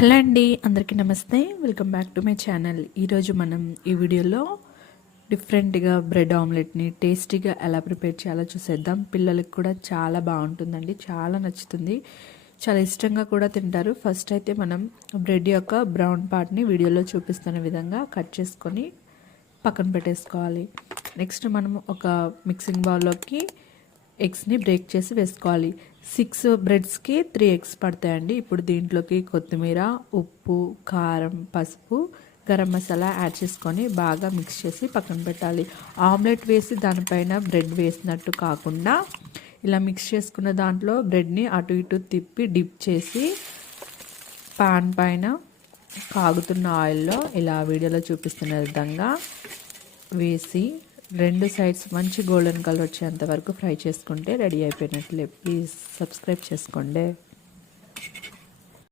Hello అండి, అందరికీ నమస్తే. Welcome back to my channel. ఈరోజు మనం ఈ వీడియోలో డిఫరెంట్గా బ్రెడ్ ఆమ్లెట్ని టేస్టీగా ఎలా ప్రిపేర్ చేయాలో చూసేద్దాం. పిల్లలకి కూడా చాలా బాగుంటుందండి, చాలా నచ్చుతుంది, చాలా ఇష్టంగా కూడా తింటారు. ఫస్ట్ అయితే మనం బ్రెడ్ యొక్క బ్రౌన్ పార్ట్ని వీడియోలో చూపిస్తున్న విధంగా కట్ చేసుకొని పక్కన పెట్టేసుకోవాలి. నెక్స్ట్ మనం ఒక మిక్సింగ్ బౌల్లోకి ఎగ్స్ని బ్రేక్ చేసి వేసుకోవాలి. 6 బ్రెడ్స్కి 3 ఎగ్స్ పడతాయండి. ఇప్పుడు దీంట్లోకి కొత్తిమీర, ఉప్పు, కారం, పసుపు, గరం మసాలా యాడ్ చేసుకొని బాగా మిక్స్ చేసి పక్కన పెట్టాలి. ఆమ్లెట్ వేసి దానిపైన బ్రెడ్ వేసినట్టు కాకుండా ఇలా మిక్స్ చేసుకున్న దాంట్లో బ్రెడ్ని అటు ఇటు తిప్పి డిప్ చేసి పాన్ పైన కాగుతున్న ఆయిల్లో ఇలా వీడియోలో చూపిస్తున్న విధంగా వేసి 2 సైడ్స్ మంచి గోల్డెన్ కలర్ వచ్చేంత వరకు ఫ్రై చేసుకుంటే రెడీ అయిపోయినట్లే. ప్లీజ్ సబ్స్క్రైబ్ చేసుకోండి.